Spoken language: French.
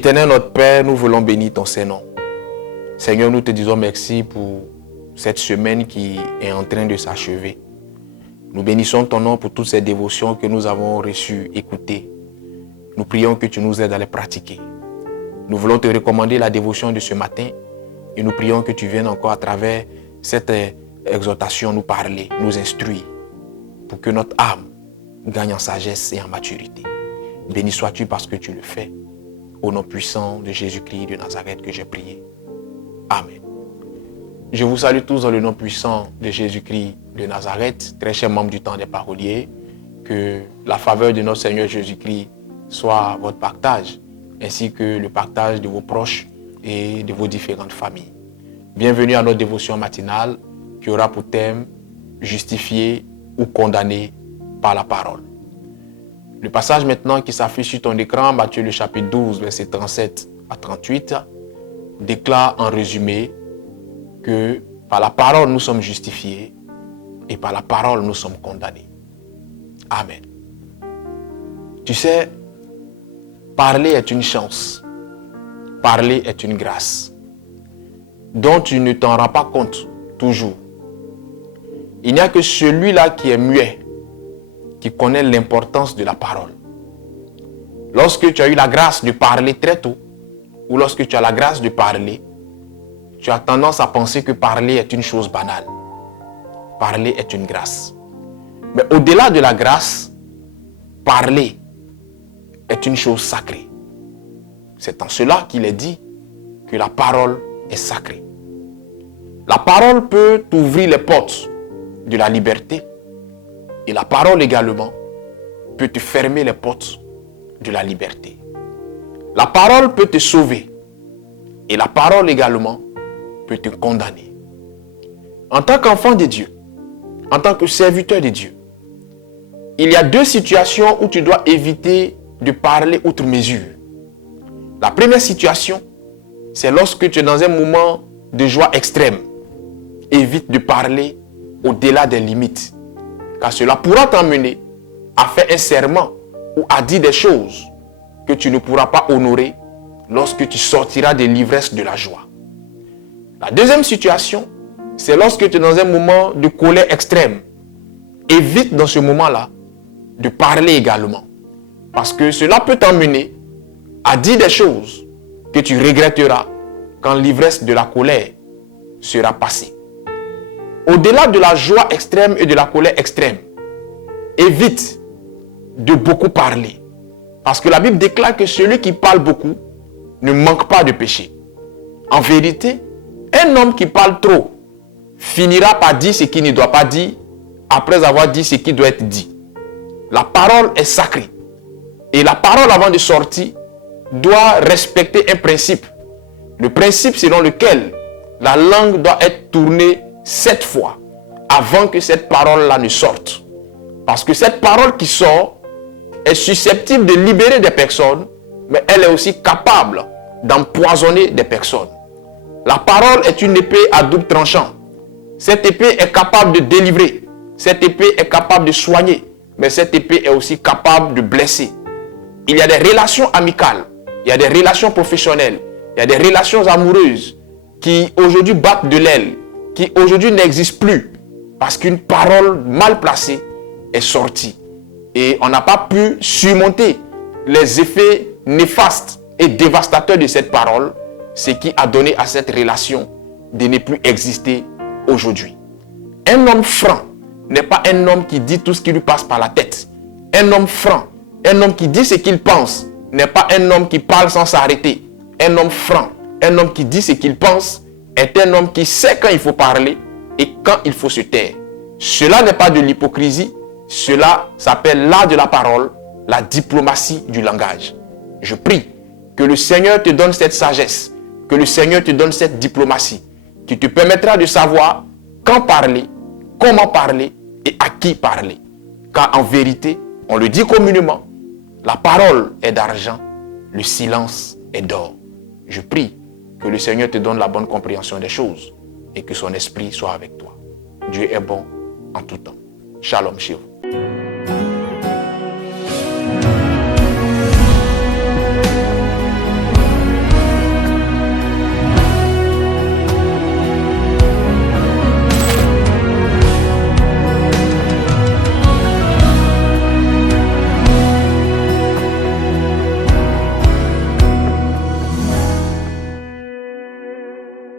Éternel notre Père, nous voulons bénir ton Saint-Nom. Seigneur, nous te disons merci pour cette semaine qui est en train de s'achever. Nous bénissons ton nom pour toutes ces dévotions que nous avons reçues, écoutées. Nous prions que tu nous aides à les pratiquer. Nous voulons te recommander la dévotion de ce matin et nous prions que tu viennes encore à travers cette exhortation nous parler, nous instruire pour que notre âme gagne en sagesse et en maturité. Béni sois-tu parce que tu le fais. Au nom puissant de Jésus-Christ de Nazareth que j'ai prié. Amen. Je vous salue tous dans le nom puissant de Jésus-Christ de Nazareth, très chers membres du temps des paroliers. Que la faveur de notre Seigneur Jésus-Christ soit votre partage, ainsi que le partage de vos proches et de vos différentes familles. Bienvenue à notre dévotion matinale qui aura pour thème « Justifié ou condamné par la parole ». Le passage maintenant qui s'affiche sur ton écran, Matthieu le chapitre 12, versets 37 à 38, déclare en résumé que par la parole nous sommes justifiés et par la parole nous sommes condamnés. Amen. Tu sais, parler est une chance, parler est une grâce, dont tu ne t'en rends pas compte toujours. Il n'y a que celui-là qui est muet, qui connaît l'importance de la parole. Lorsque tu as eu la grâce de parler très tôt, ou lorsque tu as la grâce de parler, tu as tendance à penser que parler est une chose banale. Parler est une grâce. Mais au-delà de la grâce, parler est une chose sacrée. C'est en cela qu'il est dit que la parole est sacrée. La parole peut t'ouvrir les portes de la liberté et la parole également peut te fermer les portes de la liberté. La parole peut te sauver et la parole également peut te condamner. En tant qu'enfant de Dieu, en tant que serviteur de Dieu, il y a deux situations où tu dois éviter de parler outre mesure. La première situation, c'est lorsque tu es dans un moment de joie extrême. Évite de parler au-delà des limites, car cela pourra t'emmener à faire un serment ou à dire des choses que tu ne pourras pas honorer lorsque tu sortiras de l'ivresse de la joie. La deuxième situation, c'est lorsque tu es dans un moment de colère extrême. Évite dans ce moment-là de parler également, parce que cela peut t'emmener à dire des choses que tu regretteras quand l'ivresse de la colère sera passée. Au-delà de la joie extrême et de la colère extrême, évite de beaucoup parler. Parce que la Bible déclare que celui qui parle beaucoup ne manque pas de péché. En vérité, un homme qui parle trop finira par dire ce qu'il ne doit pas dire après avoir dit ce qui doit être dit. La parole est sacrée. Et la parole avant de sortir doit respecter un principe. Le principe selon lequel la langue doit être tournée 7 fois avant que cette parole-là ne sorte. Parce que cette parole qui sort est susceptible de libérer des personnes, mais elle est aussi capable d'empoisonner des personnes. La parole est une épée à double tranchant. Cette épée est capable de délivrer. Cette épée est capable de soigner. Mais cette épée est aussi capable de blesser. Il y a des relations amicales. Il y a des relations professionnelles. Il y a des relations amoureuses qui aujourd'hui battent de l'aile, qui aujourd'hui n'existent plus parce qu'une parole mal placée est sortie. Et on n'a pas pu surmonter les effets néfastes et dévastateurs de cette parole, ce qui a donné à cette relation de ne plus exister aujourd'hui. Un homme franc n'est pas un homme qui dit tout ce qui lui passe par la tête. Un homme franc, un homme qui dit ce qu'il pense, n'est pas un homme qui parle sans s'arrêter. Un homme franc, un homme qui dit ce qu'il pense, est un homme qui sait quand il faut parler et quand il faut se taire. Cela n'est pas de l'hypocrisie, cela s'appelle l'art de la parole, la diplomatie du langage. Je prie que le Seigneur te donne cette sagesse, que le Seigneur te donne cette diplomatie, qui te permettra de savoir quand parler, comment parler et à qui parler. Car en vérité, on le dit communément, la parole est d'argent, le silence est d'or. Je prie que le Seigneur te donne la bonne compréhension des choses et que son esprit soit avec toi. Dieu est bon en tout temps. Shalom chez vous.